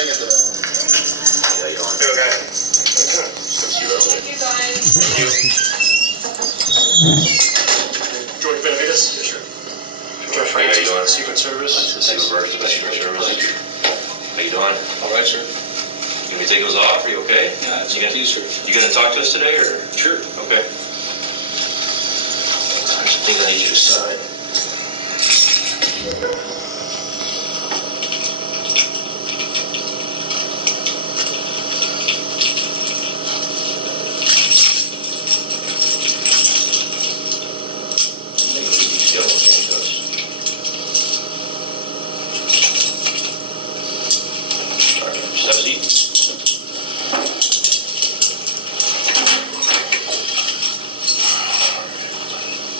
didn't get the... Yeah, you on? Hey, okay. See you earlier. Thank you, guys. Thank you. George Benavides? Yes, sir. Josh How you doing? Secret Service. That's the Silver Burst Secret Service. How you doing? All right, sir. Can we take those off? Are you okay? Yeah, it's up to you, sir. You gonna talk to us today, or? Sure. Okay. There's some things I need you to sign.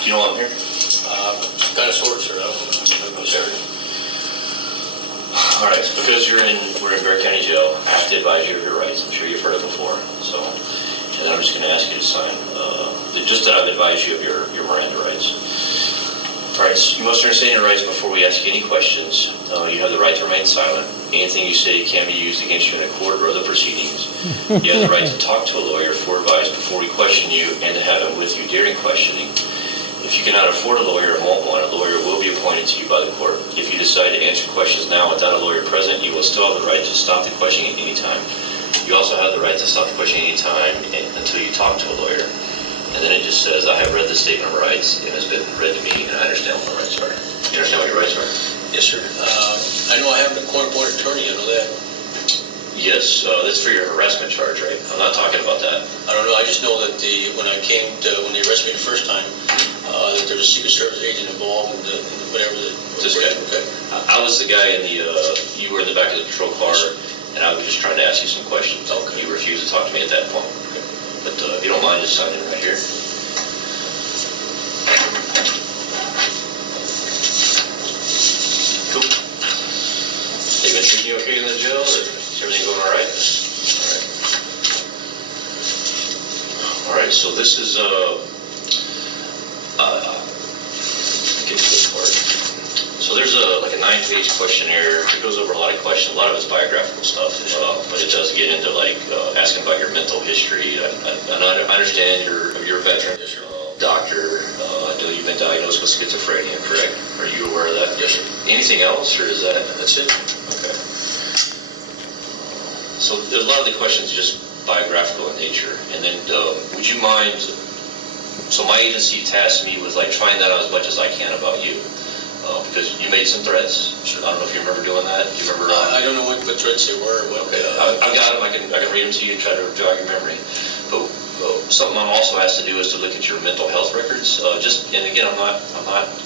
You know I'm here? Kind of sort, sir. I don't know. Okay. All right, so because we're in Bear County Jail, I have to advise you of your rights. I'm sure you've heard it before. So, and then I'm just going to ask you to sign, just that I've advised you of your Miranda rights. All right, so you must understand your rights before we ask you any questions. You have the right to remain silent. Anything you say can be used against you in a court or other proceedings. You have the right to talk to a lawyer for advice before we question you and to have him with you during questioning. If you cannot afford a lawyer and won't one, a lawyer will be appointed to you by the court. If you decide to answer questions now without a lawyer present, you will still have the right to stop the questioning at any time. You also have the right to stop the questioning any time until you talk to a lawyer. And then it just says, I have read the statement of rights. It has been read to me, and I understand what my rights are. You understand what your rights are? Yes, sir. I know I have a court-appointed attorney. I know that. Yes, that's for your harassment charge, right? I'm not talking about that. I don't know. I just know that when they arrested me the first time, that there was a Secret Service agent involved in whatever. This guy. Okay. I was the guy in the, you were in the back of the patrol car, and I was just trying to ask you some questions. Okay. You refused to talk to me at that point. Okay. But if you don't mind, just sign in right here. Cool. They been treating you okay in the jail, or is everything going all right? All right, so this is, get to this part. So there's like a 9-page questionnaire. It goes over a lot of questions. A lot of it's biographical stuff, but it does get into like asking about your mental history. I understand you're a veteran, doctor. I know you've been diagnosed with schizophrenia, correct? Are you aware of that? Yes, sir. Anything else, or is that? That's it. Okay. So a lot of the questions are just biographical in nature. And then would you mind, so my agency tasked me with like trying that out as much as I can about you. Because you made some threats. Sure. I don't know if you remember doing that. Do you remember? I don't know what threats they were. Okay, I've got them. I can read them to you and try to jog your memory. But something I'm also asked to do is to look at your mental health records. And again, I'm not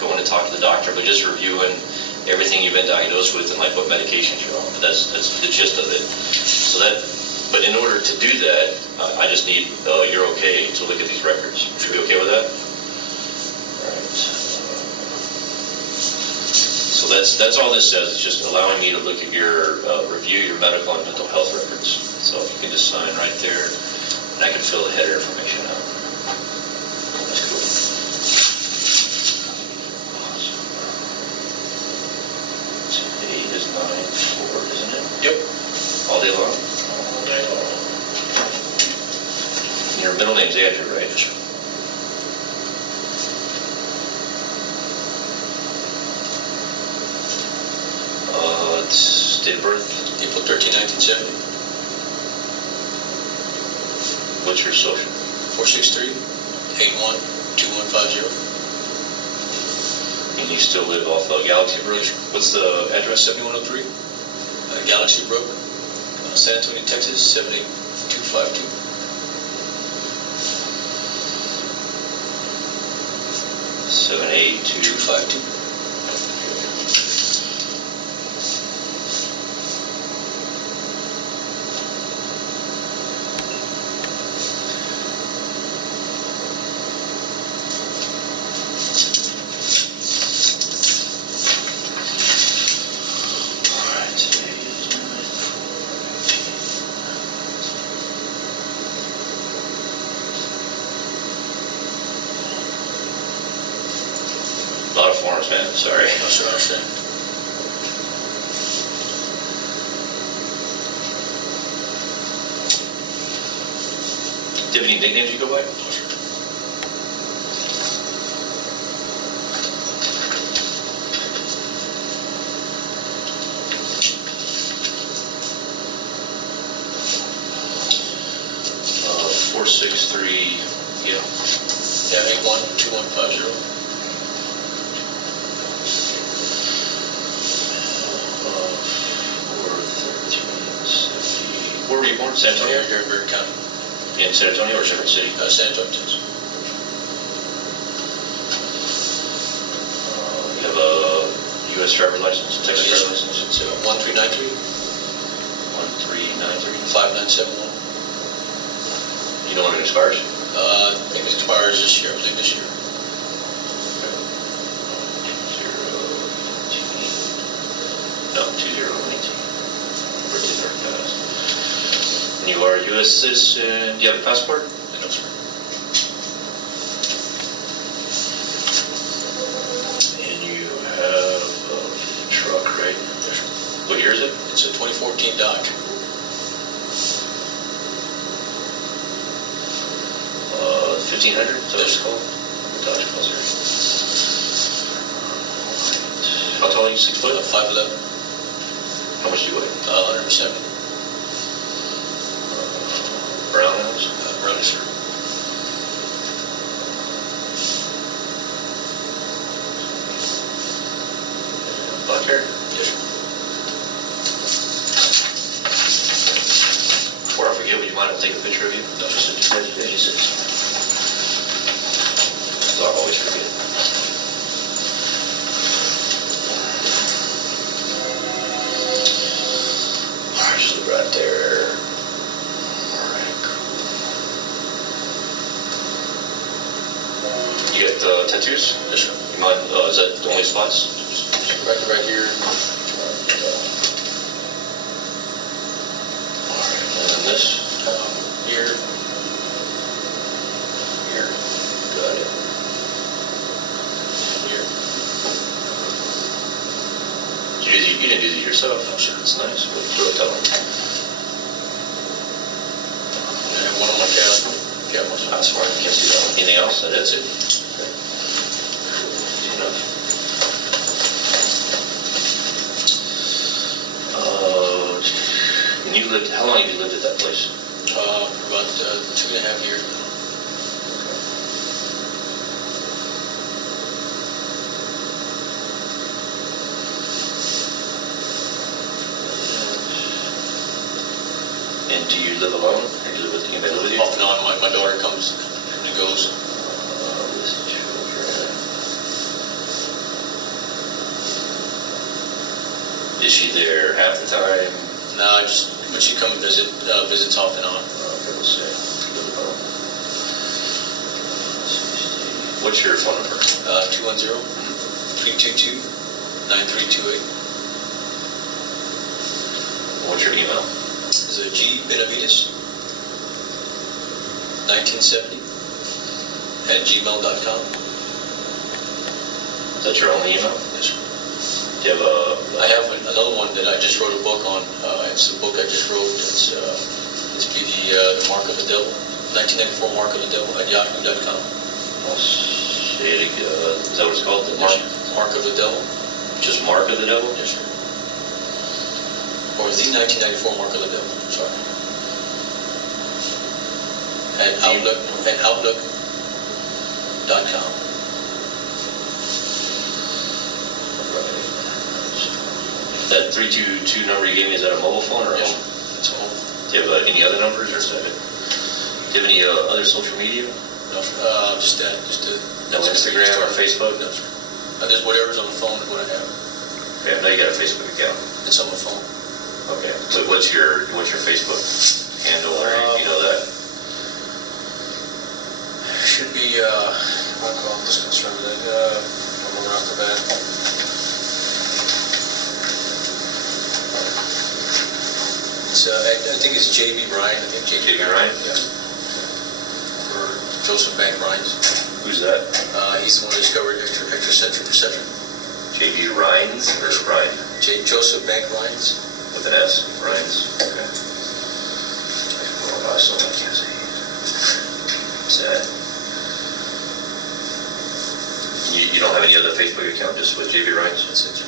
going to talk to the doctor, but just reviewing everything you've been diagnosed with and like what medications you're on. But that's the gist of it. So but in order to do that, I just need you're okay to look at these records. Should you be okay with that? All right. So that's all this says. It's just allowing me to look at your review your medical and mental health records. So if you can just sign right there, and I can fill the header information out. That's cool. Today is 9/4, isn't it? Yep. All day long. All day long. Your middle name's Andrew, right? Yes, sir. Date of birth? April 13, 1970. What's your social? 463-81-2150. And you still live off Galaxy Brook? What's the address? 7103 Galaxy Brook, San Antonio, Texas, 78252. 78252. A lot of forms, man. Sorry. No, sir, I understand. Do you have any nicknames you go by? Uh, 463, yeah. Yeah, 812150. 41370. Where were you born? San Antonio? Here in Bergen County. In San Antonio or different city? San Antonio, Texas. You have a U.S. driver's license, Texas driver's license? It's 1393 1393. 5971. You know when it expires? I think it expires this year, I believe this year. 2019. Birthday very fast. And you are a U.S. citizen. Do you have a passport? No, sir. And you have a truck, right? Yes, sir. What year is it? It's a 2014 Dodge. 1500? Is that what it's called? Dodge Buster. How tall are you? 6 foot? 5'11". How much do you weigh? 170. Brown house? Brownish, sir. Black hair? Yes, sir. Before I forget, would you mind if I take a picture of you? No, Just as you sit. So I always forget. Alright, just look right there. Alright, cool. You got tattoos? Yes, sir. You mind, is that the only spots? Right here. Alright, and then this? Here. Here. Got it. Here. You didn't do these yourself? No, sir. That's nice. What throw it down? And one on my calf. Calf muscle. That's smart. You can't see that one. Anything else? That's it? Okay. Easy enough. And you lived, how long have you lived at that place? For about 2.5 years. And do you live alone? Or do you live with anybody live with you? Off and on, my daughter comes and goes. With children. Is she there half the time? No, just when she comes visits off and on. Okay, we'll see. Live alone. What's your phone number? 210-322-9328. What's your email? It's a G Benavides 1970 @gmail.com. Is that your only email? Yes, sir. Do you have a... I have another one that I just wrote a book on. It's a book I just wrote. It's the Mark of the Devil, 1994 Mark of the Devil @yahoo.com. I'll say it again. Is that what it's called? The Yes, Mark of the Devil. Just Mark of the Devil? Yes, sir. Or the 1994 Mark of the Devil. Sorry. Outlook.com. That 322 number you gave me, is that a mobile phone or a Yes, home? it's home. Do you have any other numbers or is that it? Do you have any other social media? No, just that. No Instagram or Facebook? No, sir. Just whatever's on the phone is what I have. Yeah, I know you got a Facebook account. It's on my phone. Okay. So what's your Facebook handle or you know that? Should be, I'll call this concern that, I'm over off the bat. It's, I think it's JB Ryan. I think JB Ryan? Yeah. Or Joseph Bank Rhines. Who's that? He's the one who discovered extrasensory perception. JB Rhines or Ryan? Joseph Bank Rhines. With an S? Rhines? Okay. Oh, I saw that, can't see. Sad. You don't have any other Facebook account, just with JV Rights? That's it.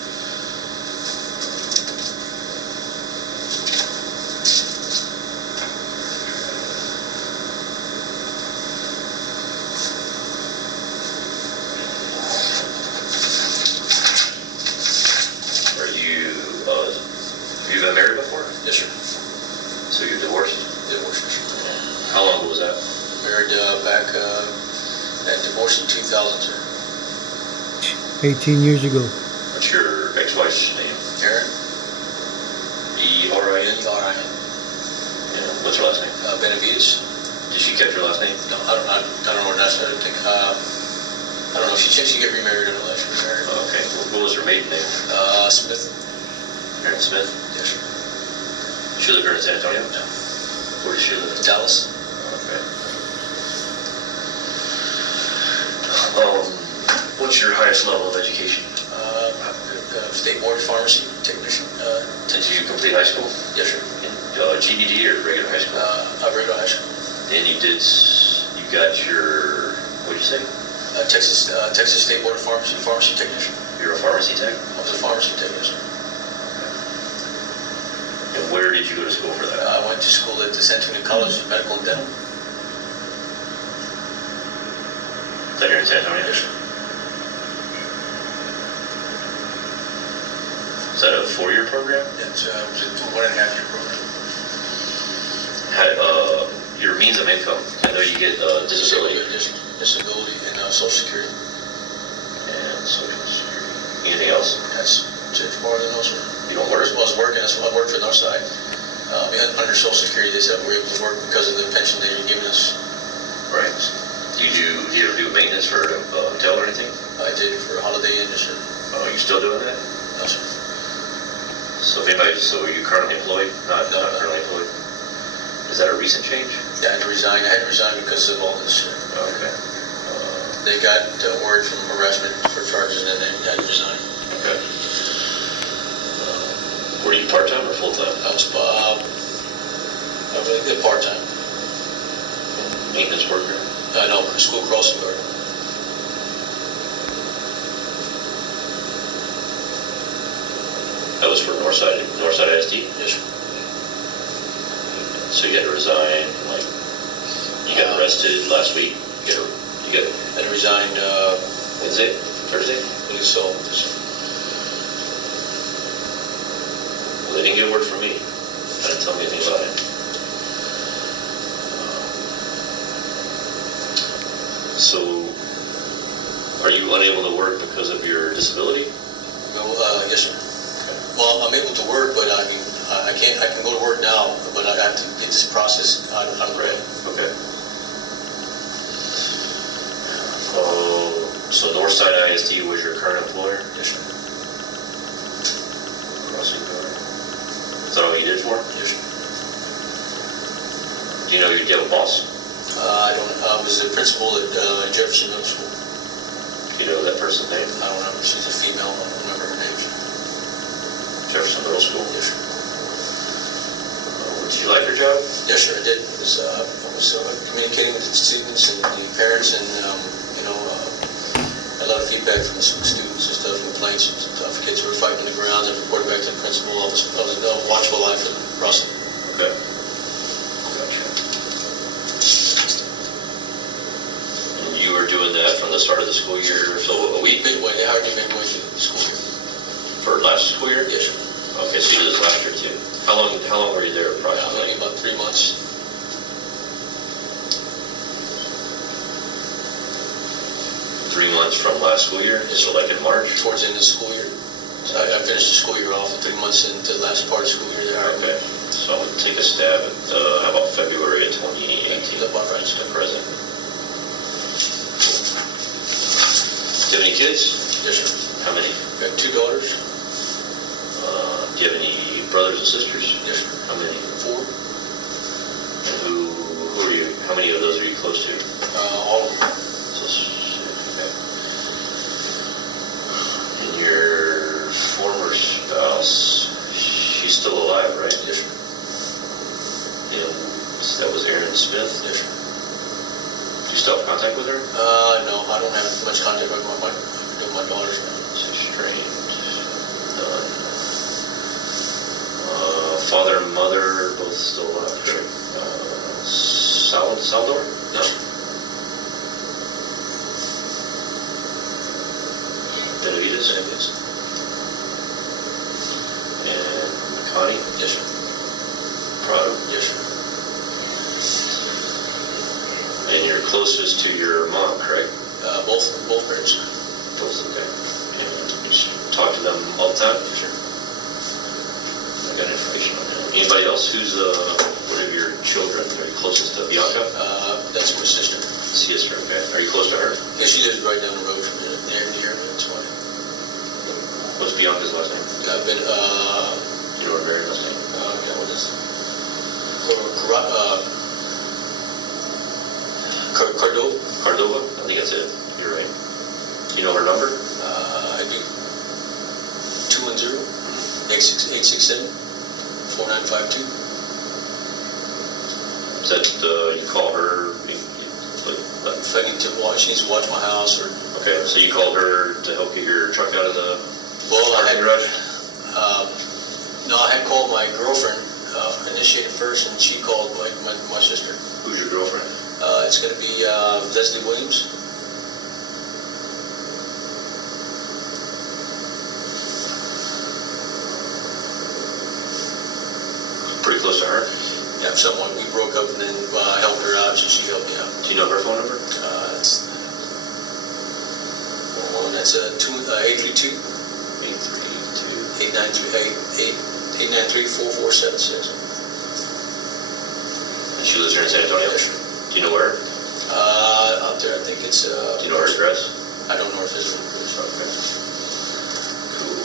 Are you, have you been married before? Yes, sir. So you're divorced? Divorced, yes, sir. How long ago was that? Married back at divorce in 2000, sir. 18 years ago. What's your ex-wife's name? Erin. E-R-I-N? E-R-I-N. Yeah. What's her last name? Benavides. Did she catch her last name? No, I don't know what that's. I think. I don't know if she get remarried or not. She remarried. Oh, okay. What was her maiden name? Smith. Erin Smith? Yes, sir. She lived here in San Antonio? No. Where did she live? Dallas. Okay. What's your highest level of education? State board pharmacy technician. Did you complete high school? Yes, sir. In GED or regular high school? Regular high school. And you got your, what'd you say? Texas State Board of Pharmacy technician. You're a pharmacy tech? I was a pharmacy technician. And where did you go to school for that? I went to school at the San Antonio College of Medical and Dental. Is that here in San Antonio? Yes, sir. Is that a 4-year program? It was a 1.5-year program. Your means of income, I know you get disability. Disability and Social Security. And Social Security. Anything else? That's as far as I know, sir. You don't work? As well as working, that's what I worked for Northside. Under Social Security, they said we were able to work because of the pension they were giving us. Right. Do you ever do maintenance for a hotel or anything? I did it for a Holiday Inn, yes, sir. Oh, you still doing that? No, sir. So are you currently employed? Not currently employed? Is that a recent change? Yeah, I had to resign. I had to resign because of all this. Okay. They got word from harassment for charges and then they had to resign. Okay. Were you part-time or full-time? I was I really did part-time. Maintenance worker? No, school crossing guard. That was for Northside ISD? Yes, sir. So you had to resign, you got arrested last week? You got I had to resign Wednesday? Thursday? I believe so. Well, they didn't get a word from me. They didn't tell me anything about it. So, are you unable to work because of your disability? No, yes, sir. Well, I'm able to work, but I mean, I can't. I can go to work now, but I have to get this process out of the way. Okay. So Northside ISD was your current employer? Yes, sir. Crossing guard. Is that all you did for? Yes, sir. Do you know your deal boss? I don't. I was the principal at Jefferson Middle School. Do you know that person's name? I don't remember. She's a female. I don't remember her name. Jefferson Middle School? Yes, sir. Did you like your job? Yes, sir. I did. I was communicating with the students and the parents, and a lot of feedback from the students and stuff, complaints and stuff. Kids were fighting on the ground and reported back to the principal. I was a watchful eye for the process. Okay. Gotcha. And you were doing that from the start of the school year, so a week? Midway. They hired me midway through the school year. For last school year? Yes, sir. Okay, so you did this last year too. How long were you there approximately? Maybe about 3 months. From last school year? So like in March? Towards the end of the school year. So I finished the school year off 3 months into the last part of the school year there. Okay. So I'm going to take a stab at, how about February of 2018? That's about right. To present. Do you have any kids? Yes, sir. How many? I got 2 daughters. Do you have any brothers and sisters? Yes, sir. How many? 4. And who are you, how many of those are you close to? All of them. So, okay. And your former spouse, she's still alive, right? Yes, sir. And that was Erin Smith? Yes, sir. You still have contact with her? No, I don't have much contact with my daughters. So strained. None. Father and mother both still alive. Sure. Saldor? No. Benavides? Benavides. And McConaughey? Yes, sir. Prado? Yes, sir. And you're closest to your mom, correct? Both parents. Both, okay. And you just talk to them all the time? Sure. I got information on that. Anybody else who's one of your children? Are you closest to Bianca? That's my sister. Sister, okay. Are you close to her? Yeah, she lives right down the road from here, near me. That's why. What's Bianca's last name? I've been, You know her married last name? yeah, what is it? Cordova? Cordova? I think that's it. You're right. You know her number? I do. 210-867-4952. Is that, you call her, If I need to watch, she needs to watch my house or... okay, so you called her to help get your truck out of the Well, parking garage? No, I had called my girlfriend, initiated first, and she called my sister. Who's your girlfriend? It's going to be Leslie Williams. Pretty close to her? Yeah, someone, we broke up and then I helped her out, so she helped me out. Do you know her phone number? That's 832 832. 893-4476. And she lives here in San Antonio? Yes, sir. Do you know where? Out there, I think it's... Do you know her address? I don't know her physical address. Okay. Cool.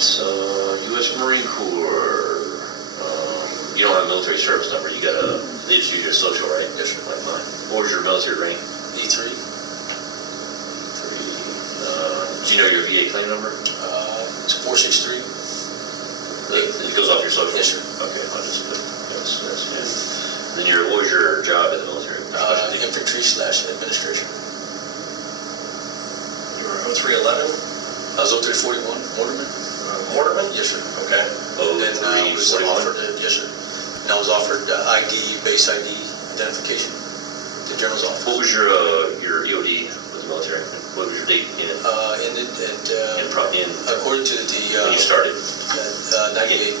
So, U.S. Marine Corps. You don't have a military service number. You got a, they just use your social, right? Yes, sir. Like mine. What was your military rank? E3. Do you know your VA claim number? It's 463. It goes off your social? Yes, sir. Okay, I'll just put yes, yeah. Then what was your job in the military? Infantry/administration. You were 0311? I was 0341, Mortarman. Mortarman? Yes, sir. Okay. And then I was 0341? offered, yes, sir. And I was offered ID, base ID identification. The general's office. What was your EOD with the military? What was your date in it? Ended at, In according to the, when you started? 98.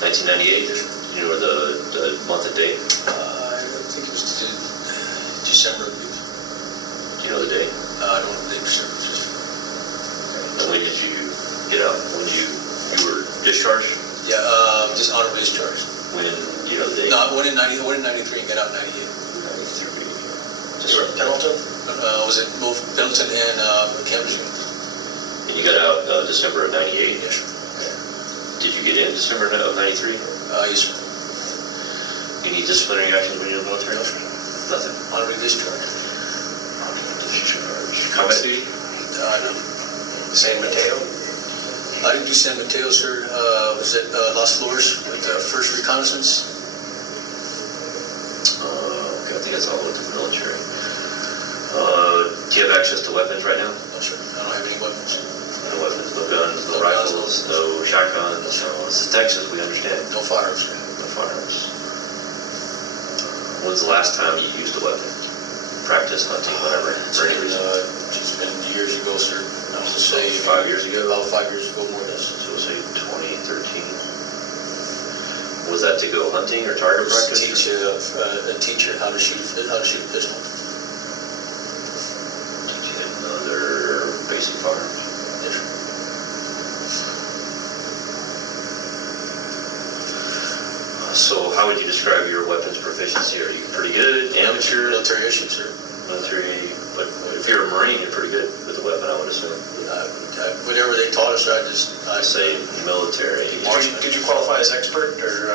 1998? You know the month and date? I think it was December. Do you know the date? I don't think so. And when did you get out? When you were discharged? Yeah, just honorable discharge. When, you know the date? No, I went in 93 and got out in 98. 93. You were at Pendleton? Was it both Pendleton and Cambridge? And you got out December of 98? Yes, sir. Did you get in December of 93? Yes, sir. Any disciplinary actions when you were in the military? No, sir. Nothing. Honorable discharge. Discharge. Combat duty? No. San Mateo? I didn't do San Mateo, sir. Was at Las Flores with First Reconnaissance. Okay, I think that's all with the military. Do you have access to weapons right now? No, sir. I don't have any weapons. No weapons, no guns, no No guns. rifles, no shotguns. No. This is Texas, we understand. No firearms, sir. No firearms. When's the last time you used a weapon? Practice, hunting, whatever, for any reason? It's been years ago, sir. I would say 5 years ago? About 5 years ago, more or less. So we'll say 2013. Was that to go hunting or target practice? Teach a teacher how to shoot a pistol. Teaching another basic firearms. Yes, sir. So how would you describe your weapons proficiency? Are you pretty good? Amateur? Military issue, sir. Military? But if you're a Marine, you're pretty good with the weapon, I would assume. Whatever they taught us, I Say military. Did you qualify as expert, or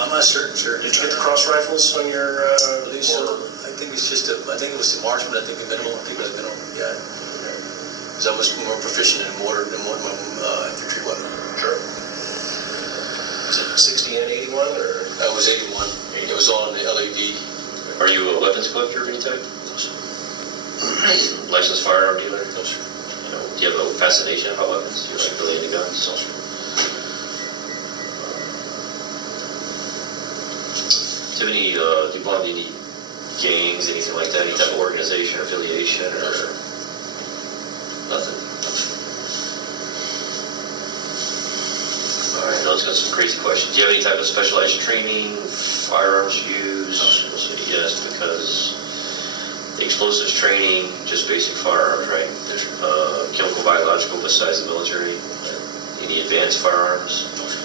I'm not certain, sir. did you get the cross rifles on your? I believe so. I think it's just I think it was the marksman. I think the minimal. I think it was minimal. Yeah. Because I was more proficient in mortar than infantry weapon. Sure. Was it 60 and 81, or? That was 81. It was on the LAV. Are you a weapons collector of any type? No, sir. Licensed firearm dealer? No, sir. You know, do you have a fascination about weapons? You like really into guns? No, sir. Do you have any, do you belong to any gangs, anything like that? Any type of organization or affiliation, or? No, sir. Nothing? No, sir. All right, those got some crazy questions. Do you have any type of specialized training, firearms use? No, We'll say yes, because the explosives training, just basic firearms, right? Yes, sir. Chemical, biological, besides the military? Any advanced firearms? No, sir.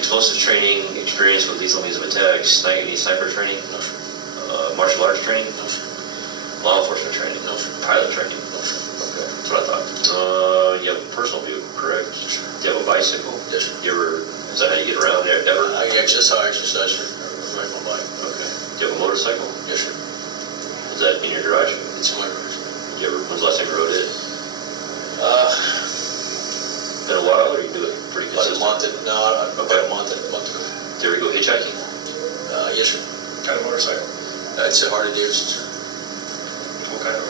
Explosives training, experience with lethal means of attack, any sniper training? No, sir. Martial arts training? No, sir. Law enforcement training? No, sir. Pilot training? No, sir. Okay, that's what I thought. You have a personal vehicle, correct? Yes, sir. Do you have a bicycle? Yes, sir. You ever, is that how you get around there, ever? That's how I exercise, sir. I ride my bike. Okay. Do you have a motorcycle? Yes, sir. Is that in your garage? It's in my garage. When's the last time you rode it? Been a while, or you do it pretty About a consistent? month. About a month ago. Do you ever go hitchhiking? Yes, sir. What kind of motorcycle? It's a Harley Davidson, sir. What kind of?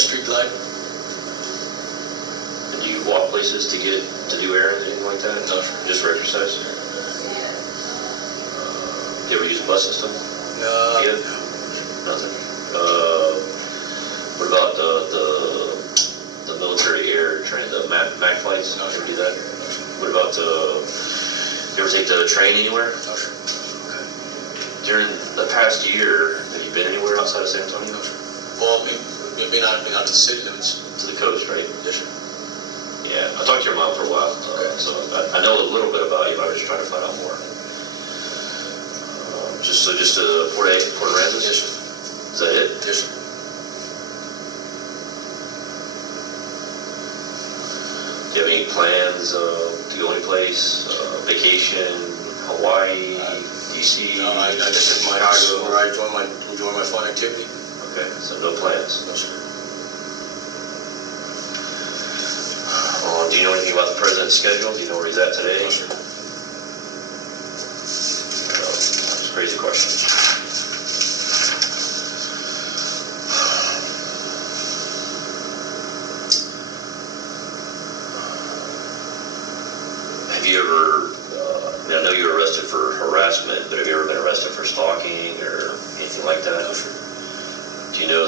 Street glide. And do you walk places to do errands, anything like that? No, sir. Just for exercise? Do you ever use a bus system? No. Yeah. Nothing. What about the military air training, the MAC flights? No, You sir. ever do that? What about you ever take the train anywhere? No, sir. During the past year, have you been anywhere outside of San Antonio? No, sir. Well, we've been out to the city limits. To the coast, right? Yes, sir. Yeah, I talked to your mom for a while, so I know a little bit about you, but I was just trying to find out more. Just Port Aransas? Yes, sir. Is that it? Yes, sir. Do you have any plans to go anyplace? Vacation, Hawaii, DC, No, I just did Chicago? where I enjoy my fun activity. Okay, so no plans. No, sir. Do you know anything about the president's schedule? Do you know where he's at today? No, sir. It's a crazy question. Have you ever, I know you were arrested for harassment, but have you ever been arrested for stalking or anything like that? No, sir. Do you know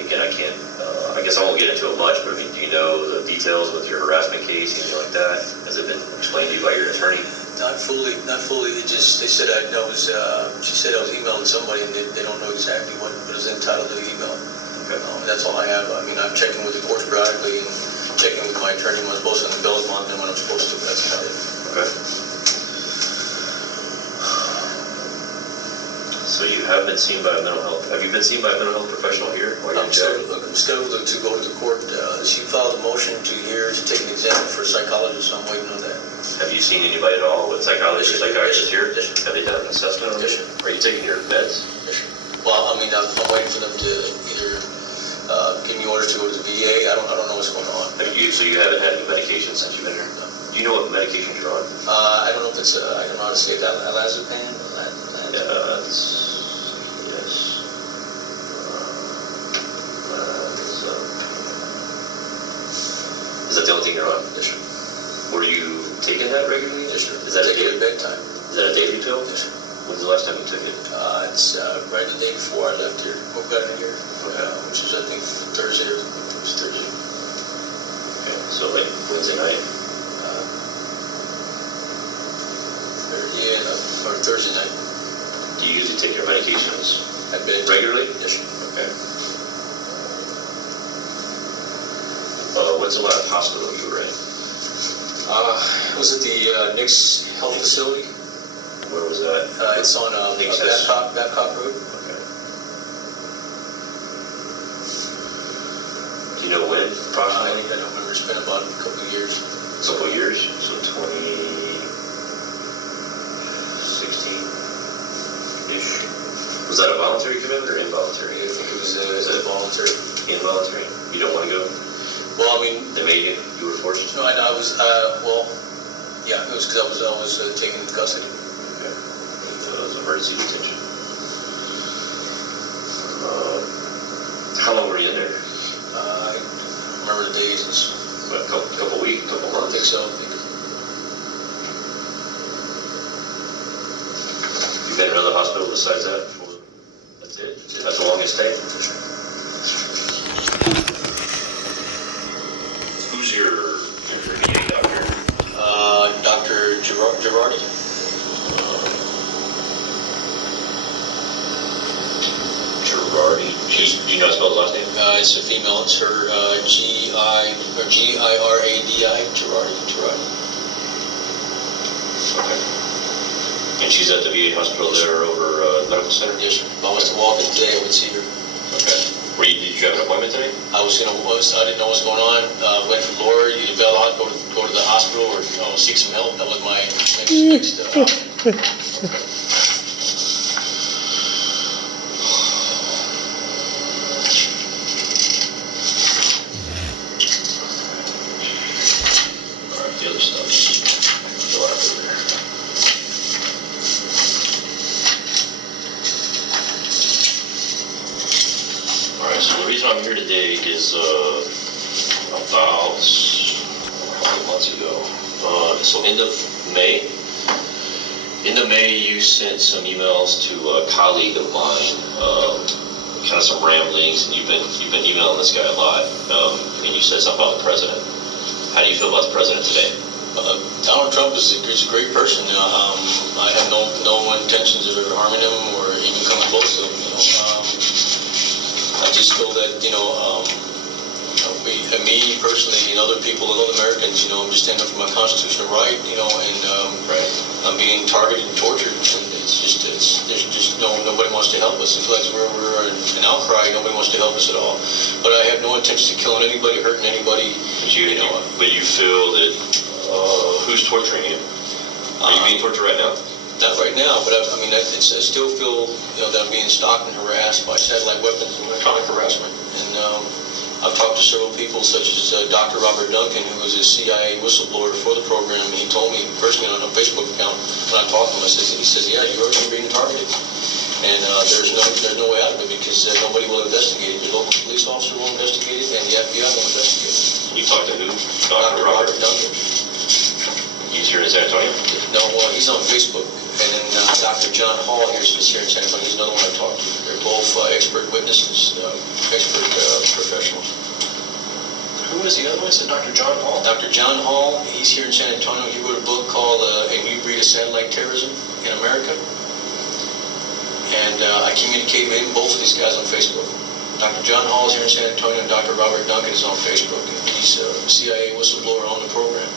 again, I guess I won't get into it much, but I mean, do you know the details with your harassment case, anything like that? Has it been explained to you by your attorney? Not fully. They said she said I was emailing somebody, and they don't know exactly what was entitled to the email. Okay. That's all I have. I mean, I'm checking with the courts periodically and checking with my attorney when I'm supposed to, and the bill's month and when I'm supposed to. That's about it. Okay. So you have been seen by a mental health, have you been seen by a mental health professional here while you're in I'm jail? scheduled to go to the court. She filed a motion to take an exam for a psychologist, so I'm waiting on that. Have you seen anybody at all with psychologists or psychiatrists here? Yes, sir. Have they done an assessment on you? Yes, sir. Are you taking your meds? Yes, sir. Well, I mean, I'm waiting for them to either give me orders to go to the VA. I don't know what's going on. So you haven't had any medication since you've been here? No. Do you know what medications you're on? I don't know if it's, I don't know how to say it, Alazepam? Yes. Is that the only thing you're on? Yes, sir. Were you taking that regularly? Yes, sir. Is that a Take it daily? at bedtime. Is that a daily pill? Yes, sir. When's the last time you took it? It's right the day before I left here. Got in here, which is I think Thursday. It was Thursday. Okay. So like Wednesday night? Or Thursday night Do you usually take your medications at bed. regularly? Yes, sir. Okay. When's the last hospital you were in? Was it the Nick's Health Facility? Where was that? It's on Nick's Babcock Road. Okay. Do you know when, approximately? I don't remember. It's been about a couple of years. A couple of years, so 2016-ish. Was that a voluntary commitment or involuntary? It was voluntary. Involuntary? You don't want to go? Well, I mean, They made you? You were forced? no, I was, well, Yeah, it was because I was taken into custody. Okay. It was emergency detention. How long were you in there? I remember the days. It's What, a couple weeks, couple I think months? so. You been in another hospital besides that? That's it? That's the longest stay? Who's your VA doctor? Dr. Girardi. Girardi. Do you know how to spell the last name? It's a female. It's her Girardi. Girardi. Okay. And she's at the VA hospital there over medical center? Yes, sir. If I was to walk in today, I would see her. Okay. Did you have an appointment today? I didn't know what's going on. Went from Laura, either bail out, go to the hospital, or seek some help. That was my next option. All right, the other stuff. Go after there. All right, so the reason I'm here today is about a couple months ago. So end of May, you sent some emails to a colleague of mine, kind of some ramblings, and you've been emailing this guy a lot, and you said something about the president. How do you feel about the president today? Donald Trump is a great person. I have no intentions of ever harming him or even coming close to him. I just feel that me personally and other people and other Americans, I'm just standing up for my constitutional right, and Right. I'm being targeted and tortured. And there's just nobody wants to help us. It's like we're an outcry. Nobody wants to help us at all. But I have no intention of killing anybody, hurting anybody. But you feel that who's torturing you? Are you being tortured right now? Not right now, but I still feel that I'm being stalked and harassed by satellite weapons and electronic harassment. And I've talked to several people, such as Dr. Robert Duncan, who was a CIA whistleblower for the program. And he told me personally on a Facebook account when I talked to him, he says, yeah, you're already being targeted. And there's no way out of it because nobody will investigate it. Your local police officer won't investigate it, and the FBI won't investigate it. You talked to who? Dr. Robert Duncan. He's here in San Antonio? No, well, he's on Facebook. And then Dr. John Hall here is here in San Antonio. He's another one I talked to. They're both expert witnesses, expert professionals. Who was the other one? Is it Dr. John Hall? Dr. John Hall, he's here in San Antonio. He wrote a book called A New Breed of Satellite Terrorism in America. And I communicate with both of these guys on Facebook. Dr. John Hall is here in San Antonio, and Dr. Robert Duncan is on Facebook. And he's a CIA whistleblower on the program.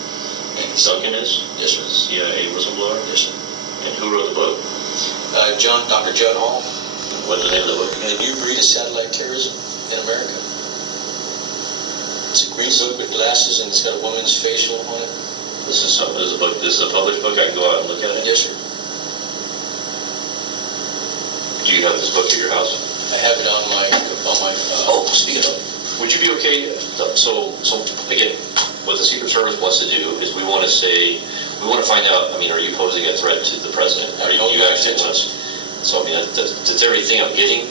And Duncan is? Yes, sir. CIA whistleblower? Yes, sir. And who wrote the book? Dr. John Hall. What's the name of the book? A New Breed of Satellite Terrorism in America. It's a green book with glasses, and it's got a woman's facial on it. This is a published book. I can go out and look at it? Yes, sir. Do you have this book at your house? I have it on my. Speaking of, would you be okay? So again, what the Secret Service wants to do is we want to find out. Are you posing a threat to the president? Are you actually want us? So that's everything I'm getting.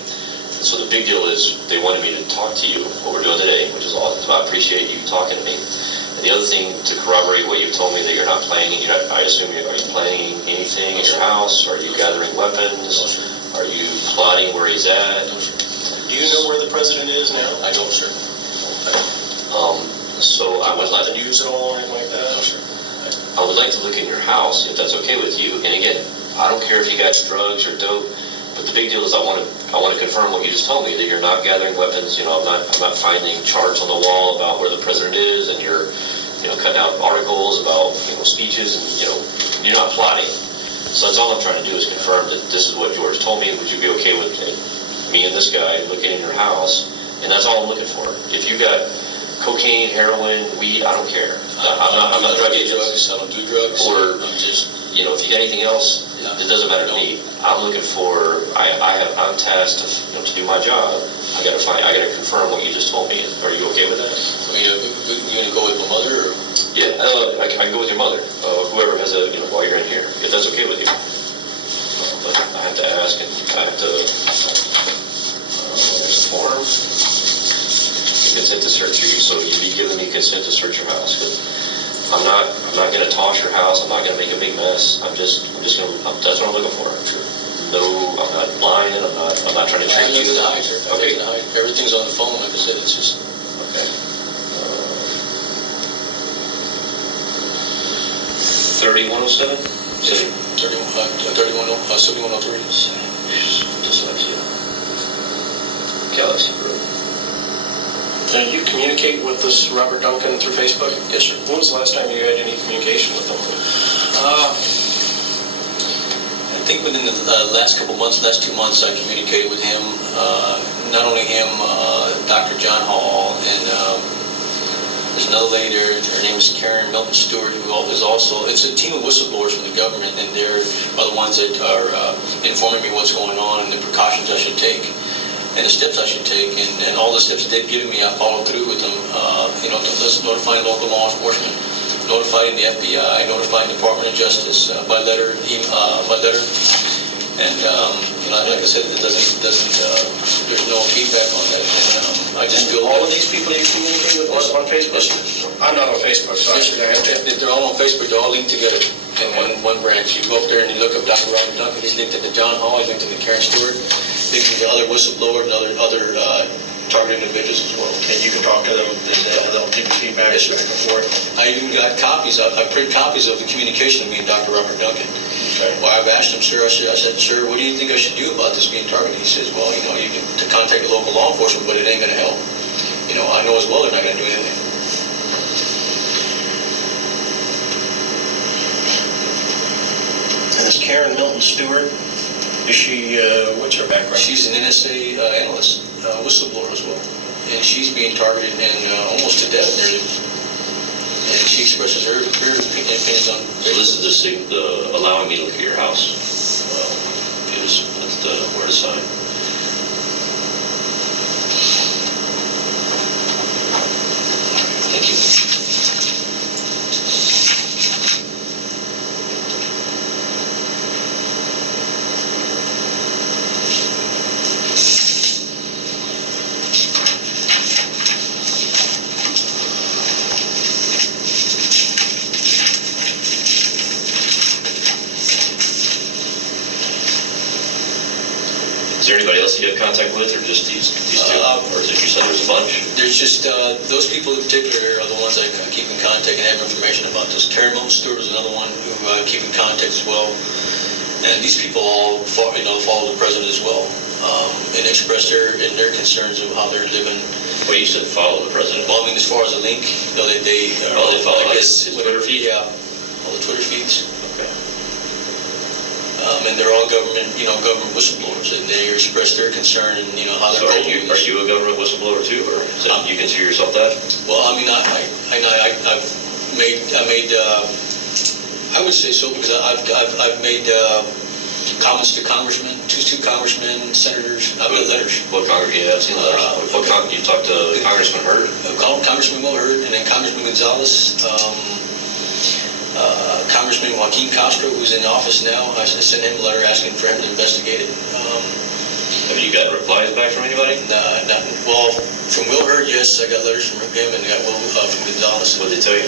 So the big deal is they wanted me to talk to you, what we're doing today, which is awesome. I appreciate you talking to me. And the other thing to corroborate what you've told me that you're not planning. I assume are you planning anything in your house? Are you gathering weapons? Are you plotting where he's at? Do you know where the president is now? I don't, sir. So I would like the news at all or anything like that? No, sir. I would like to look in your house, if that's okay with you. And again, I don't care if you got drugs or dope, but the big deal is I want to confirm what you just told me, that you're not gathering weapons. I'm not finding charts on the wall about where the president is, and you're cutting out articles about speeches, and you're not plotting. So that's all I'm trying to do is confirm that this is what George told me. Would you be okay with me and this guy looking in your house? And that's all I'm looking for. If you got cocaine, heroin, weed, I don't care. I'm not drug agent. I don't do drugs. Or I'm just. If you got anything else, it doesn't matter to me. I'm looking for. I'm tasked to do my job. I gotta confirm what you just told me. Are you okay with that? You gonna go with my mother? Or? Yeah, I can go with your mother, whoever has while you're in here, if that's okay with you. But I have to ask, and I have to, there's a form. Consent to search you, so you'd be giving me consent to search your house. But I'm not gonna toss your house. I'm not gonna make a big mess. That's what I'm looking for. No, I'm not lying. I'm not trying to trick you. Okay. Everything's on the phone. Like I said, it's just. Okay. 3107? 7103. Dyslexia. Galaxy Road. You communicate with this Robert Duncan through Facebook? Yes, sir. When was the last time you had any communication with him? I think within the last 2 months, I communicated with him. Not only him, Dr. John Hall, and there's another lady there. Her name is Karen Milton Stewart, who is also. It's a team of whistleblowers from the government, and they're the ones that are informing me what's going on and the precautions I should take. And the steps I should take, and all the steps that they've given me, I followed through with them. Notifying local law enforcement, notifying the FBI, notifying the Department of Justice by letter, and like I said, it doesn't. There's no feedback on that. And, I just feel all of these people you communicate with on Facebook. Yes, sir. I'm not on Facebook, so Yes, they're all on Facebook. They're all linked together in one branch. You go up there and you look up Dr. Robert Duncan. He's linked to John Hall. He's linked to Karen Stewart. Linked to the other whistleblowers and other targeted individuals as well. and you can talk to them, and they'll give you feedback Yes, sir. back and forth. I even got copies. I printed copies of the communication with me and Dr. Robert Duncan. Okay. Well, I've asked him, sir. I said, sir, what do you think I should do about this being targeted? He says, well, you can to contact the local law enforcement, but it ain't going to help. I know as well they're not going to do anything. And this Karen Milton Stewart, is she, what's her background? She's an NSA analyst, whistleblower as well. And she's being targeted and almost to death nearly. And she expresses her opinions on. So this is the allowing me to look at your house. That's where to sign. Thank you. Is there anybody else you have contact with, or just these two? Or is it you said there's a bunch? There's just those people in particular are the ones I keep in contact and have information about. Those Karen Milton Stewart is another one who I keep in contact as well. And these people all follow the president as well, and express their concerns of how they're living. Well, you said follow the president. Well, I mean, as far as the link, they follow I guess his Twitter feed? Yeah, all the Twitter feeds. Okay. And they're all government whistleblowers, and they express their concern and how they're. So are you a government whistleblower too, or you consider yourself that? Well, I mean, I've made I would say so because I've made comments to congressmen, two congressmen, senators. I've got letters. What Congressman? Yeah, I've seen letters. You talked to Congressman Hurd? Congressman Will Hurd, and then Congressman Gonzalez. Congressman Joaquin Castro, who's in office now, I sent him a letter asking for him to investigate it. Have you got replies back from anybody? Well, from Will Hurd, yes, I got letters from him, and I got from Gonzalez. What did they tell you?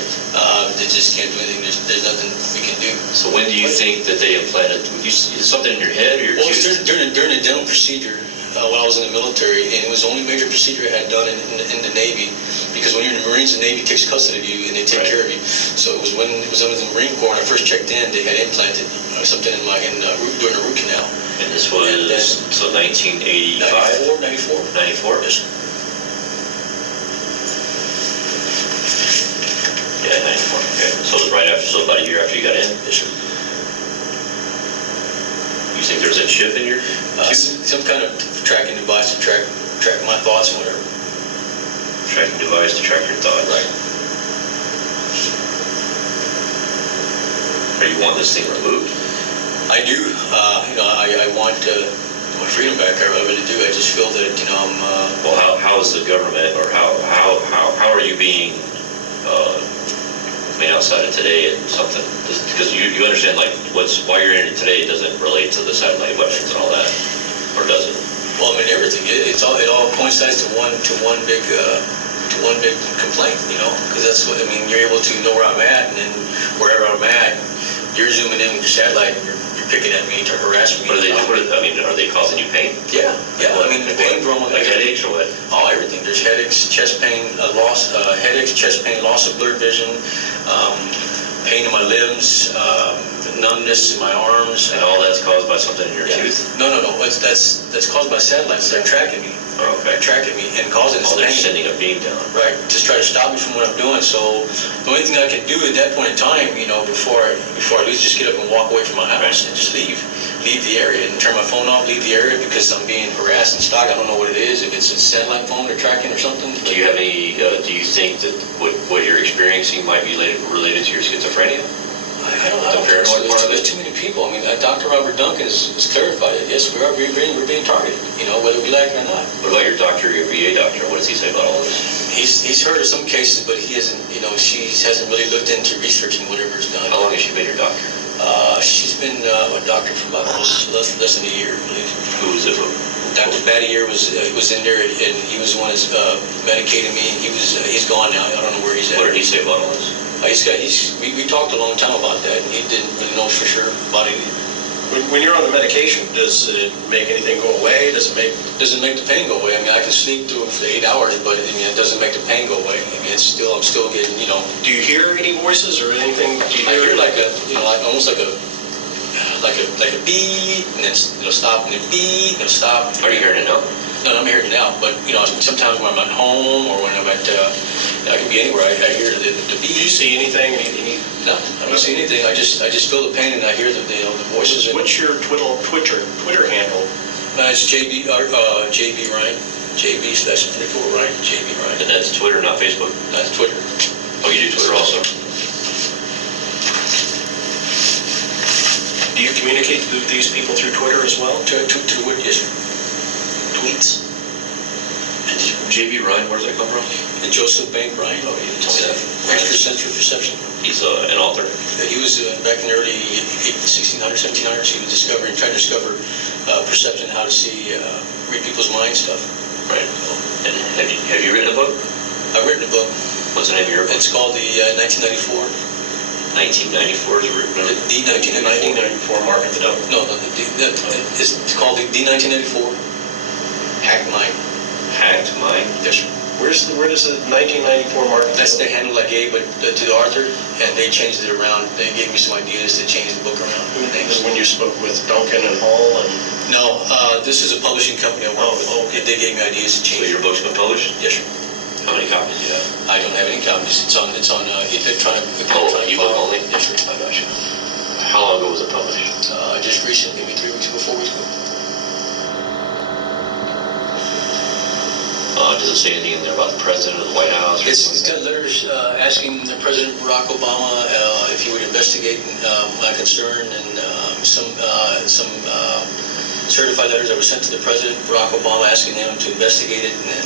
They just can't do anything. There's nothing we can do. So when do you think that they implanted? Is something in your head, or Well, it was during a dental procedure when I was in the military, and it was the only major procedure I had done in the Navy. Because when you're in the Marines, the Navy takes custody of you and they take care of you. So it was when it was under the Marine Corps when I first checked in, they had implanted something during a root canal. And this was 1985? 94. 94? Yes, sir. Yeah, 94. Okay. So it was about a year after you got in? Yes, sir. You think there's a chip in your some kind of tracking device to track my thoughts and whatever. tracking device to track your thoughts? Right. Or you want this thing removed? I do. I want my freedom back. I really do. I just feel that I'm. Well, how is the government, or how are you being mean, outside of today and something, because you understand, like, why you're in it today doesn't relate to the satellite weapons and all that, or does it? Well, I mean, everything. It all coincides to one big complaint, because that's what I mean. You're able to know where I'm at, and then wherever I'm at, you're zooming in with your satellite, and you're picking at me to harass me. Are they causing you pain? Yeah. I mean, the pain from like headaches or what? Oh, everything. There's headaches, chest pain, headaches, chest pain, loss of blurred vision, pain in my limbs, numbness in my arms. And all that's caused by something in your tooth? No. That's caused by satellites. They're tracking me. Oh, okay. They're tracking me and causing this they're pain. sending a beam down. Right, just try to stop me from what I'm doing. So the only thing I can do at that point in time, before I leave, just get up and walk away from my house and just leave the area and turn my phone off, leave the area because I'm being harassed and stalked. I don't know what it is, if it's a satellite phone they're tracking or something. Do you have any, do you think that what you're experiencing might be related to your schizophrenia? I don't know. There's too many people. I mean, Dr. Robert Duncan has clarified it. Yes, we're being targeted, whether we like it or not. What about your doctor, your VA doctor? What does he say about all this? He's heard of some cases, but he hasn't, she hasn't really looked into researching whatever's done. How long has she been your doctor? She's been a doctor for about almost less than a year, I believe. Who was it? Dr. Battier was in there, and he was the one that's medicating me. He's gone now. I don't know where he's at. What did he say about all this? We talked a long time about that, and he didn't really know for sure about it. When you're on the medication, does it make anything go away? Doesn't make the pain go away. I mean, I can sleep through it for 8 hours, but it doesn't make the pain go away. I mean, I'm still getting, Do you hear any voices or anything? I hear like almost like a beat, and then it'll stop, and then beat, and it'll stop. Are you hearing it now? No, I'm hearing it now, but sometimes when I'm at home or when I'm at, I can be anywhere. I hear the beat. Do you see anything? No, I don't see anything. I just feel the pain and I hear the voices. What's your Twitter handle? It's JB Ryan. JB/24 Ryan. JB Ryan. And that's Twitter, not Facebook? That's Twitter. Oh, you do Twitter also? Do you communicate with these people through Twitter as well? Yes, sir. Tweets? And JB Ryan, where's that come from? And Joseph Bank Ryan. Oh, you didn't tell me that. Extrasensory perception. He's an author. He was back in the early 1600s, 1700s. He was trying to discover perception, how to see, read people's mind stuff. Right. And have you written a book? I've written a book. What's the name of your book? It's called the 1994. 1994 is written. The 1994 Mark of the Devil. No, it's called the 1994 Hacked Mind. Hacked Mind? Yes, sir. Where does the 1994 Mark of the That's Devil? the handle I gave to Arthur, and they changed it around. They gave me some ideas to change the book around. When you spoke with Duncan and Hall and... No, this is a publishing company I work with. Okay. They gave me ideas to change. So your book's been published? Yes, sir. How many copies do you have? I don't have any copies. It's on electronic. Ebook only? Yes, sir. I got you. How long ago was it published? Just recently, maybe 3 weeks ago, 4 weeks ago. Does it say anything in there about the president of the White House? It's got letters asking President Barack Obama if he would investigate my concern, and some certified letters that were sent to the President Barack Obama asking him to investigate it. And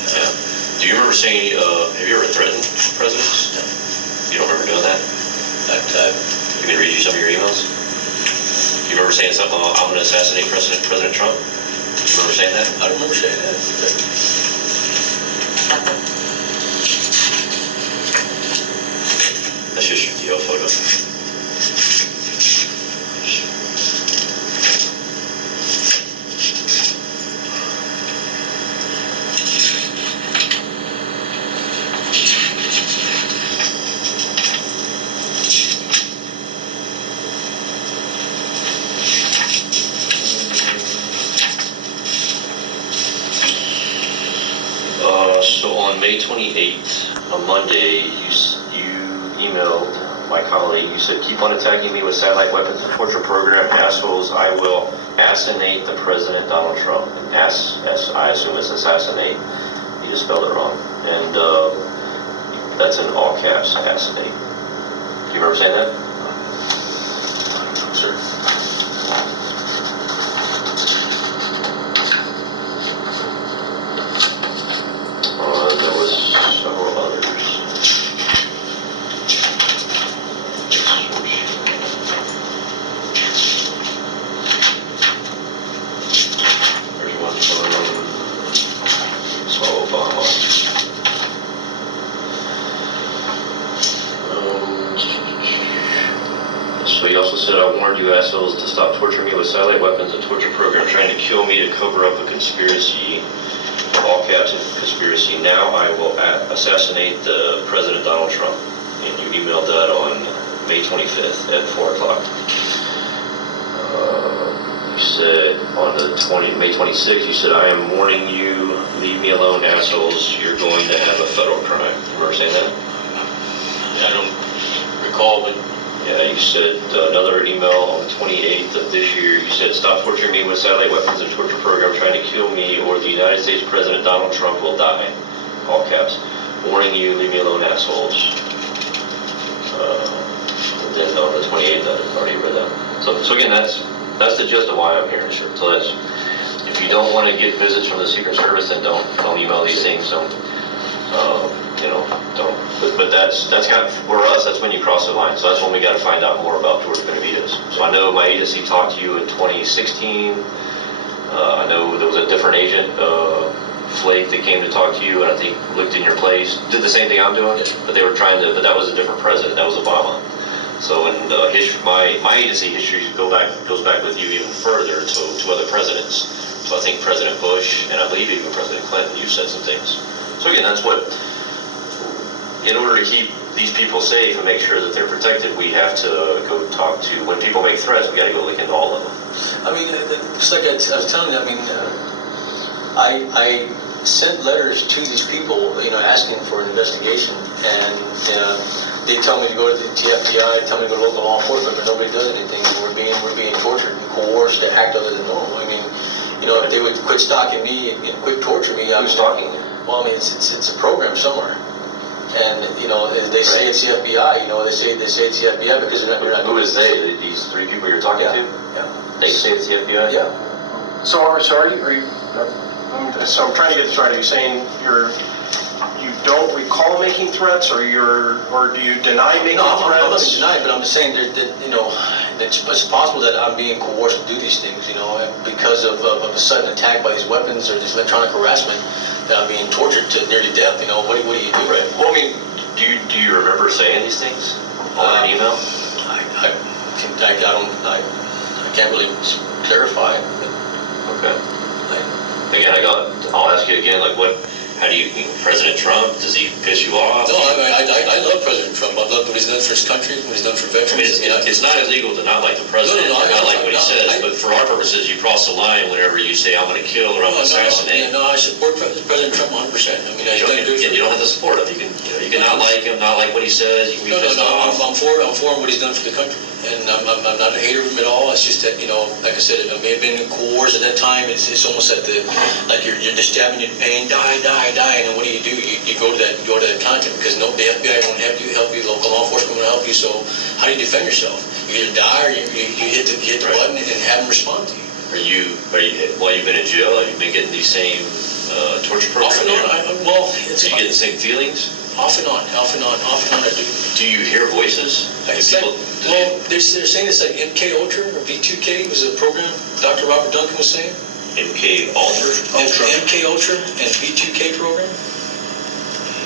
do you remember saying, have you ever threatened presidents? No. You don't remember doing that? You can read you some of your emails? You remember saying something, I'm going to assassinate President Trump? You remember saying that? I don't remember saying that. That's just your DL photo. So on May 28th, on Monday, you emailed my colleague. You said, keep on attacking me with satellite weapons and torture program assholes. I will assassinate the President Donald Trump. I assume it's assassinate. You just spelled it wrong. And that's in all caps, assassinate. Do you remember saying that? Sir. There was several others. So he also said, I warned you assholes to stop torturing me with satellite weapons and torture program trying to kill me to cover up a conspiracy, all caps in conspiracy. Now I will assassinate President Donald Trump. And you emailed that on May 25th at 4 o'clock. You said on the May 26th, you said, I am warning you, leave me alone, assholes. You're going to have a federal crime. Remember saying that? I don't recall, but Yeah, you said another email on the 28th of this year, you said, stop torturing me with satellite weapons and torture program trying to kill me, or the United States President Donald Trump will die. All caps. Warning you, leave me alone, assholes. And then on the 28th, I already read that. So again, that's the gist of why I'm here. So that's, if you don't want to get visits from the Secret Service, then don't email these things. Don't. But that's kind of, for us, that's when you cross the line. So that's when we got to find out more about George Benavides. So I know my agency talked to you in 2016. I know there was a different agent, Flake, that came to talk to you, and I think looked in your place, did the same thing I'm doing, but they were trying to, but that was a different president. That was Obama. So in my agency history goes back with you even further to other presidents. So I think President Bush, and I believe even President Clinton, you said some things. So again, that's what, in order to keep these people safe and make sure that they're protected, we have to go talk to, when people make threats, we got to go look into all of them. I mean, it's like I was telling you, I mean, I sent letters to these people, asking for an investigation, and they tell me to go to the FBI, tell me to go to local law enforcement, but nobody does anything. We're being tortured and coerced to act other than normal. I mean, if they would quit stalking me and quit torturing me, Who's stalking you? Well, I mean, it's a program somewhere. And, they say it's the FBI, they say it's the FBI because they're not. Who is they? These three people you're talking to? Yeah. They say it's the FBI? Yeah. So are you, so I'm trying to get this right. Are you saying you don't recall making threats, or do you deny making No, I'm not threats? denying, but I'm just saying that it's possible that I'm being coerced to do these things, because of a sudden attack by these weapons or this electronic harassment, that I'm being tortured to nearly death. What do you do? Right. Well, I mean, do you remember saying these things on an email? I can't really clarify. Okay. Again, I'll ask you again, how do you, President Trump, does he piss you off? No, I love President Trump. I love what he's done for his country, what he's done for veterans. I mean, it's not illegal to not like the president, or not like what he says, but for our purposes, you cross the line whenever you say, I'm going to kill or I'm going to assassinate. No, I support President Trump 100%. I mean, you don't have to support him. You can not like him, not like what he says. You can be pissed off. I'm for what he's done for the country, and I'm not a hater of him at all. It's just that like I said, it may have been coerced at that time. It's almost like you're just stabbing you in pain, die, and then what do? You go to that content because the FBI won't help you, local law enforcement won't help you. So how do you defend yourself? You either die or you hit the button and have them respond to you. While you've been in jail, have you been getting these same torture programs? Off and on. Are you getting the same feelings? Off and on. I do. Do you hear voices? They're saying it's like MK Ultra or V2K was a program Dr. Robert Duncan was saying. MK Ultra? MK Ultra and V2K program.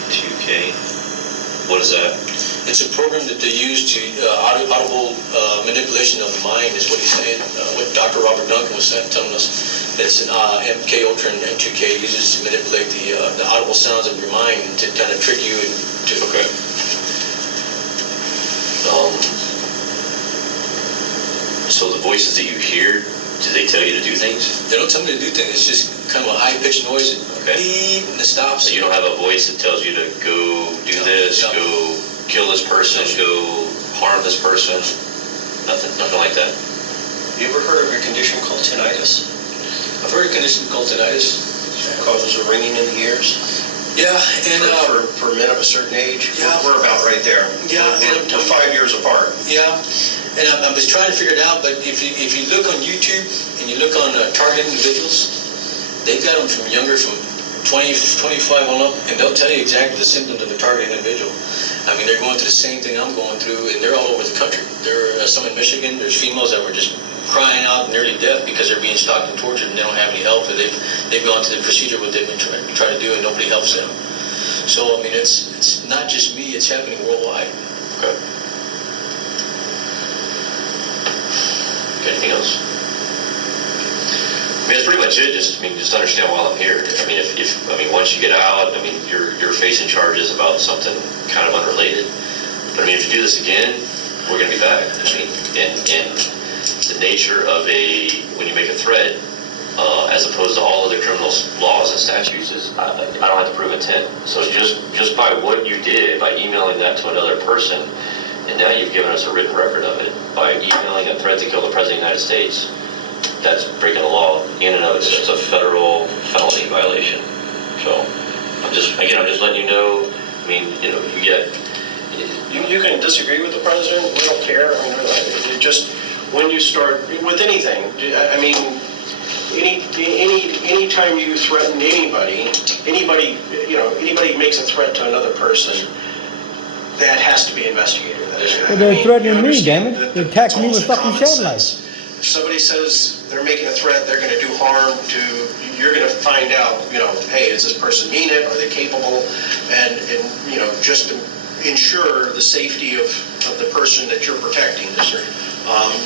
V2K. What is that? It's a program that they use to audible manipulation of the mind is what he's saying. What Dr. Robert Duncan was telling us. It's an MK Ultra and M2K uses to manipulate the audible sounds of your mind to kind of trick you into. Okay. So the voices that you hear, do they tell you to do things? They don't tell me to do things. It's just kind of a high-pitched noise. Okay. Beep, and it stops. So you don't have a voice that tells you to go do this, no. go kill this person, go harm this person? Nothing like that? You ever heard of a condition called tinnitus? I've heard a condition called tinnitus. It causes a ringing in the ears. Yeah, and for men of a certain age. Yeah. We're about right there. Yeah, we're 5 years apart. Yeah, and I was trying to figure it out, but if you look on YouTube and you look on targeted individuals, they've got them from 20, 25 on up, and they'll tell you exactly the symptoms of the targeted individual. I mean, they're going through the same thing I'm going through, and they're all over the country. There are some in Michigan. There's females that were just crying out nearly death because they're being stalked and tortured, and they don't have any help. And they've gone to the procedure what they've been trying to do, and nobody helps them. So I mean, it's not just me; it's happening worldwide. Okay. else? I mean, that's pretty much it. Just understand while I'm here. I mean, if once you get out, I mean, you're facing charges about something kind of unrelated. But I mean, if you do this again, we're going to be back. I mean, and the nature of when you make a threat, as opposed to all other criminal laws and statutes, is I don't have to prove intent. So just by what you did, by emailing that to another person, and now you've given us a written record of it, by emailing a threat to kill the President of the United States, that's breaking the law in and of itself. It's a federal felony violation. So I'm just letting you know. I mean, you get. You can disagree with the president. We don't care. I mean, it just when you start with anything. I mean, any time you threaten anybody makes a threat to another person, that has to be investigated. Well, they're threatening me, damn it. They're attacking me with fucking satellites. If somebody says they're making a threat, they're going to do harm to, you're going to find out, hey, does this person mean it? Are they capable? And just to ensure the safety of the person that you're protecting.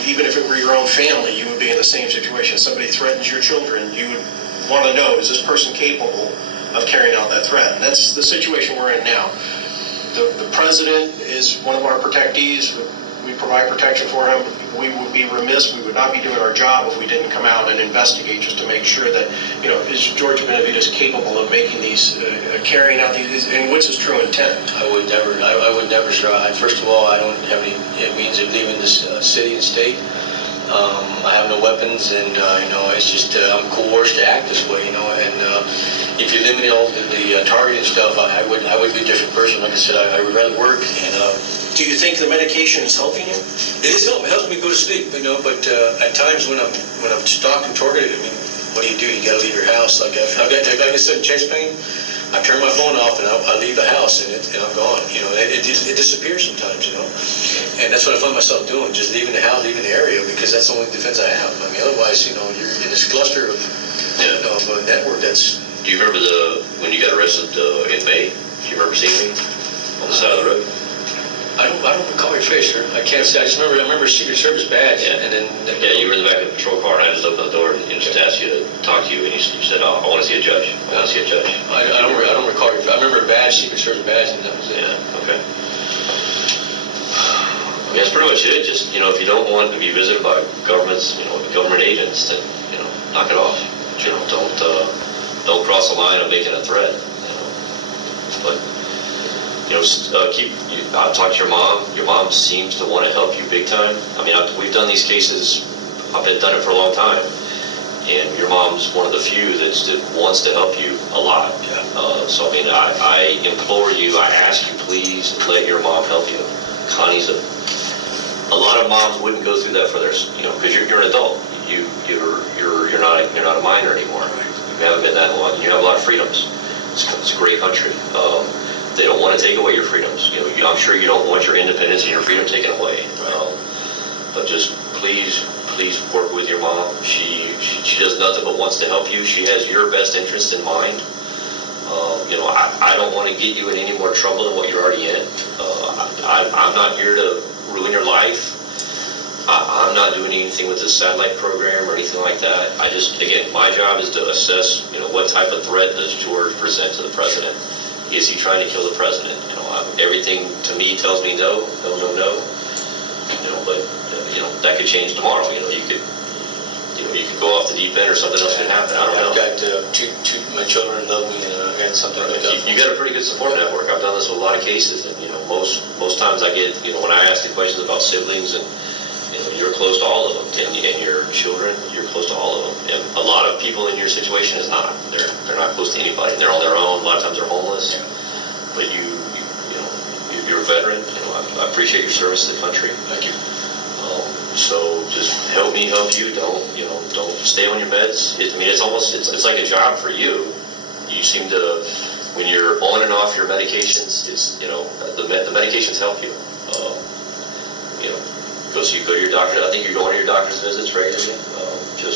Even if it were your own family, you would be in the same situation. If somebody threatens your children, you would want to know, is this person capable of carrying out that threat? And that's the situation we're in now. The president is one of our protectees. We provide protection for him. We would be remiss, we would not be doing our job if we didn't come out and investigate just to make sure that, is George Benavides capable of making these, carrying out these, and what's his true intent? I would never try. First of all, I don't have any means of leaving this city and state. I have no weapons, and it's just I'm coerced to act this way. And if you eliminate all the targeting stuff, I would be a different person. Like I said, I would rather work. And do you think the medication is helping you? it is helping. It helps me go to sleep. But at times when I'm stalked and targeted, I mean, what do? You got to leave your house. Like I've got sudden chest pain. I turn my phone off and I leave the house and I'm gone. It disappears sometimes. And that's what I find myself doing, just leaving the house, leaving the area, because that's the only defense I have. I mean, otherwise, you're in this cluster of a network that's. Do you remember when you got arrested in May? Do you remember seeing me on the side of the road? I don't recall your face, sir. I can't say. I remember Secret Service badge. Yeah. And then. Yeah, you were in the back of the patrol car, and I just opened the door and just asked you to talk to you, and you said, "Oh, I want to see a judge. I want to see a judge." I don't recall your. I remember a badge, Secret Service badge, and that was it. Yeah. Okay. I mean, that's pretty much it. Just if you don't want to be visited by government agents, then knock it off. Don't cross the line of making a threat. But. I'll talk to your mom. Your mom seems to want to help you big time. I mean, we've done these cases. I've done it for a long time, and your mom's one of the few that wants to help you a lot. Yeah. So I mean, I implore you. I ask you, please let your mom help you. Connie's a lot of moms wouldn't go through that for their, because you're an adult. You're not a minor anymore. You haven't been that long. You have a lot of freedoms. It's a great country. They don't want to take away your freedoms. I'm sure you don't want your independence and your freedom taken away. But just please work with your mom. She does nothing but wants to help you. She has your best interest in mind. I don't want to get you in any more trouble than what you're already in. I'm not here to ruin your life. I'm not doing anything with the satellite program or anything like that. My job is to assess, what type of threat does George present to the president. Is he trying to kill the president? Everything to me tells me no. But that could change tomorrow. You could go off the deep end or something else could happen. I don't know. I've got my children love me, and I got something like that. You got a pretty good support network. I've done this with a lot of cases, and most times I get when I ask the questions about siblings, and you're close to all of them, and your children, you're close to all of them. And a lot of people in your situation is not. They're not close to anybody. They're on their own. A lot of times they're homeless. Yeah. But you're a veteran. I appreciate your service to the country. Thank you. So just help me help you. Don't stay on your meds. It's like a job for you. You seem to, when you're on and off your medications, the medications help you. You go to your doctor. I think you're going to your doctor's visits regularly. Do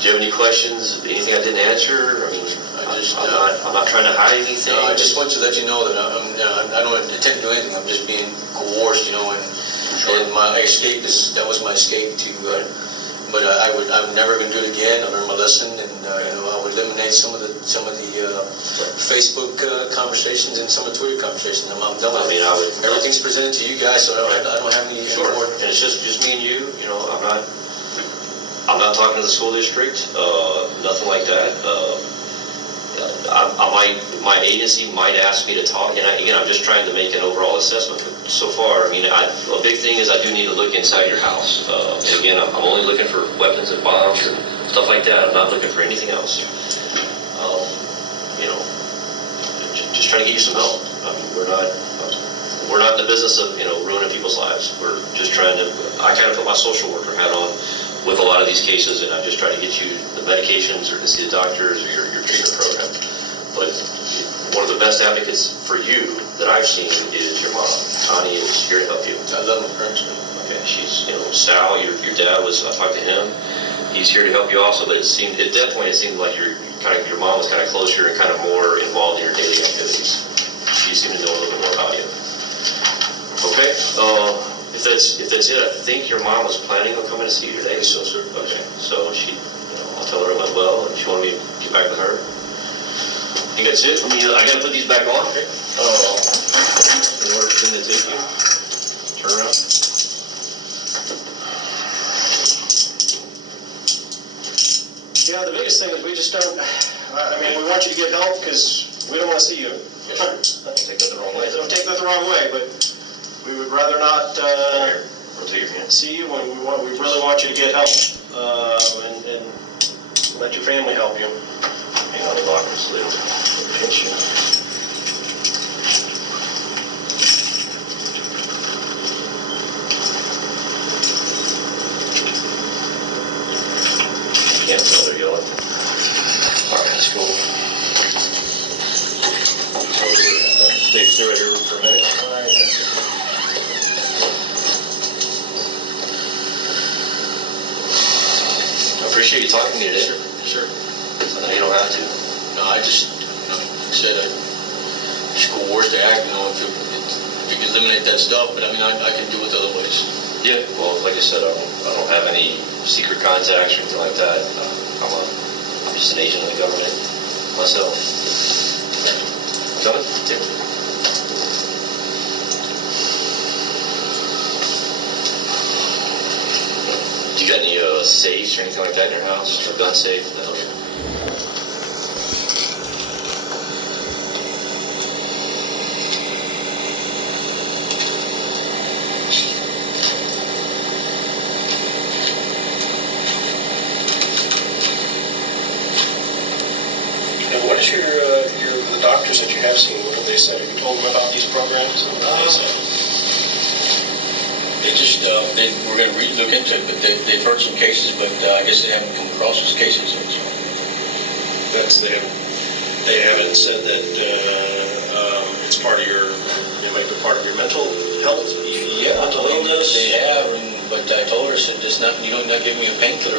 you have any questions? Anything I didn't answer? I mean, I'm not trying to hide anything. No, I just want to let you know that I don't intend to do anything. I'm just being coerced, and my escape that was my escape to but I'm never going to do it again. I learned my lesson, and I would eliminate some of the Facebook conversations and some of the Twitter conversations. I'm done with it. Everything's presented to you guys, so I don't have any more. And it's just me and you. I'm not talking to the school district. Nothing like that. My agency might ask me to talk, and I'm just trying to make an overall assessment. But so far, a big thing is I do need to look inside your house. And again, I'm only looking for weapons and bombs and stuff like that. I'm not looking for anything else. Just trying to get you some help. We're not in the business of ruining people's lives. We're just trying to. I kind of put my social worker hat on with a lot of these cases, and I just try to get you the medications or to see the doctors or your treatment program. But one of the best advocates for you that I've seen is your mom. Connie is here to help you. I love my parents. Okay, she's Sal. Your dad was. I talked to him. He's here to help you also. But at that point it seemed like your mom was kind of closer and kind of more involved in your daily activities. She seemed to know a little bit more about you. Okay. If that's it, I think your mom was planning on coming to see you today. So, sir. Okay. So I'll tell her it went well, and if you want me to get back with her. I think that's it. I gotta put these back on. Okay. In order for them to take you. Turn around. Yeah, the biggest thing is we just don't, we want you to get help because we don't want to see you. Don't take that the wrong way. Don't take that the wrong way, but we would rather not Rotate your hand. see you when we really want you to get help and let your family help you. Hang on, the locker's little pinch you. Can't tell they're yelling. All right, that's cool. Stay right here for a minute. All right. I appreciate you talking to me today. Sure. I know you don't have to. No, I just, like I said, school wars to act, if you can eliminate that stuff, but I can do it other ways. Yeah, well, like I said, I don't have any secret contacts or anything like that. I'm just an agent of the government myself. Coming? Yeah. Do you got any safes or anything like that in your house? Or gun safe? No. And what is the doctors that you have seen, what have they said? Have you told them about these programs? And what have they said? They just, we're going to look into it, but they've heard some cases, but I guess they haven't come across those cases yet. So. They haven't said that it's part of your, it might be part of your mental health. Yeah, mental illness. They have, but I told her, I said, you don't give me a painkiller